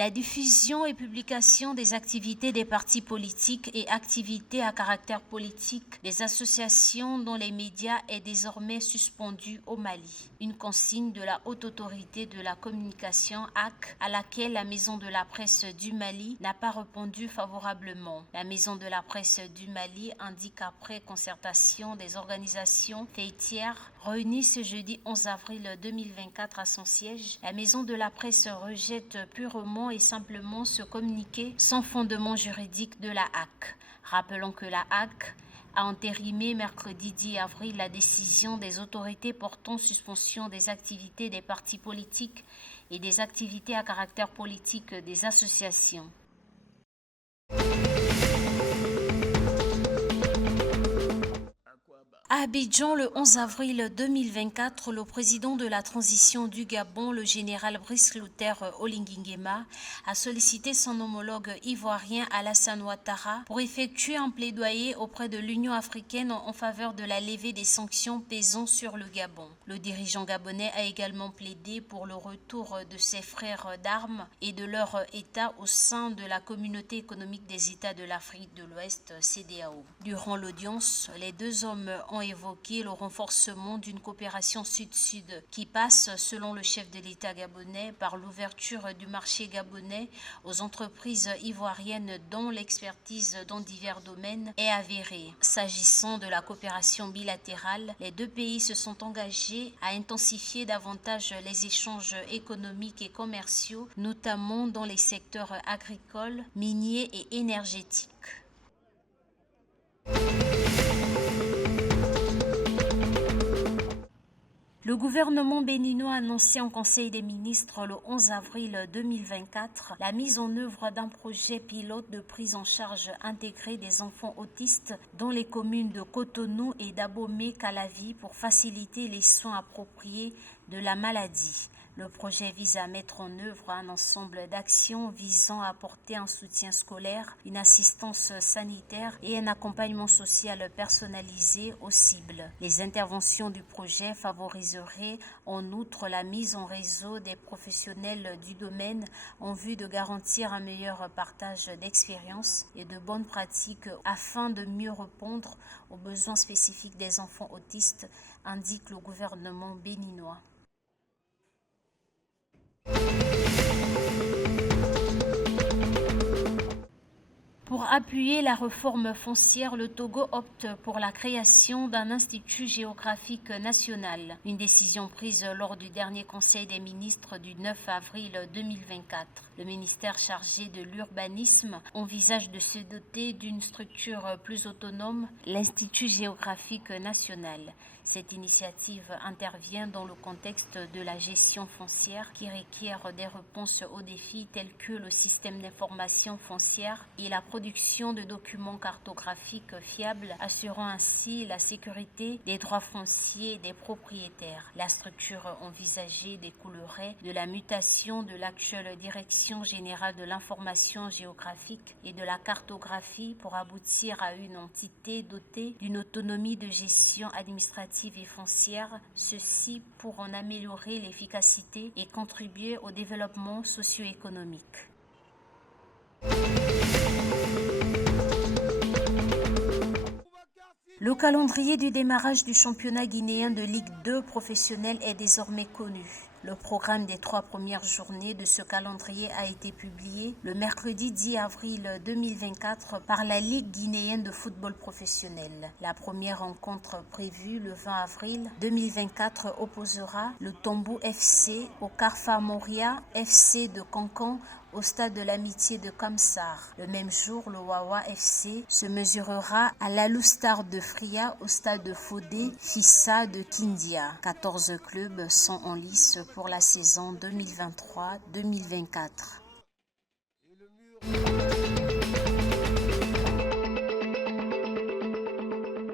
La diffusion et publication des activités des partis politiques et activités à caractère politique des associations dans les médias est désormais suspendue au Mali. Une consigne de la Haute Autorité de la Communication (HAC) à laquelle la Maison de la Presse du Mali n'a pas répondu favorablement. La Maison de la Presse du Mali indique après concertation des organisations faîtières réunies ce jeudi 11 avril 2024 à son siège, la Maison de la Presse rejette purement et simplement ce communiqué sans fondement juridique de la HAC. Rappelons que la HAC a entérimé mercredi 10 avril la décision des autorités portant suspension des activités des partis politiques et des activités à caractère politique des associations. À Abidjan, le 11 avril 2024, le président de la transition du Gabon, le général Brice Clotaire Oligui-Nguema, a sollicité son homologue ivoirien Alassane Ouattara pour effectuer un plaidoyer auprès de l'Union africaine en faveur de la levée des sanctions pesant sur le Gabon. Le dirigeant gabonais a également plaidé pour le retour de ses frères d'armes et de leur État au sein de la Communauté économique des États de l'Afrique de l'Ouest, CEDEAO. Durant l'audience, les deux hommes ont évoqué le renforcement d'une coopération sud-sud qui passe, selon le chef de l'État gabonais, par l'ouverture du marché gabonais aux entreprises ivoiriennes dont l'expertise dans divers domaines est avérée. S'agissant de la coopération bilatérale, les deux pays se sont engagés à intensifier davantage les échanges économiques et commerciaux, notamment dans les secteurs agricoles, miniers et énergétiques. Le gouvernement béninois a annoncé en Conseil des ministres le 11 avril 2024 la mise en œuvre d'un projet pilote de prise en charge intégrée des enfants autistes dans les communes de Cotonou et d'Abomey-Calavi pour faciliter les soins appropriés de la maladie. Le projet vise à mettre en œuvre un ensemble d'actions visant à apporter un soutien scolaire, une assistance sanitaire et un accompagnement social personnalisé aux cibles. Les interventions du projet favoriseraient en outre la mise en réseau des professionnels du domaine en vue de garantir un meilleur partage d'expériences et de bonnes pratiques afin de mieux répondre aux besoins spécifiques des enfants autistes, indique le gouvernement béninois. Pour appuyer la réforme foncière, le Togo opte pour la création d'un institut géographique national, une décision prise lors du dernier Conseil des ministres du 9 avril 2024. Le ministère chargé de l'urbanisme envisage de se doter d'une structure plus autonome, l'Institut géographique national. Cette initiative intervient dans le contexte de la gestion foncière qui requiert des réponses aux défis tels que le système d'information foncière et la production de documents cartographiques fiables, assurant ainsi la sécurité des droits fonciers des propriétaires. La structure envisagée découlerait de la mutation de l'actuelle Direction générale de l'information géographique et de la cartographie pour aboutir à une entité dotée d'une autonomie de gestion administrative et foncière, ceci pour en améliorer l'efficacité et contribuer au développement socio-économique. Le calendrier du démarrage du championnat guinéen de Ligue 2 professionnelle est désormais connu. Le programme des 3 premières journées de ce calendrier a été publié le mercredi 10 avril 2024 par la Ligue guinéenne de football professionnel. La première rencontre prévue le 20 avril 2024 opposera le Tombou FC au Carfa Moria FC de Cancan au stade de l'Amitié de Kamsar. Le même jour, le Wawa FC se mesurera à l'Aloustar de Fria au stade de Fodé Fissa de Kindia. 14 clubs sont en lice pour la saison 2023-2024.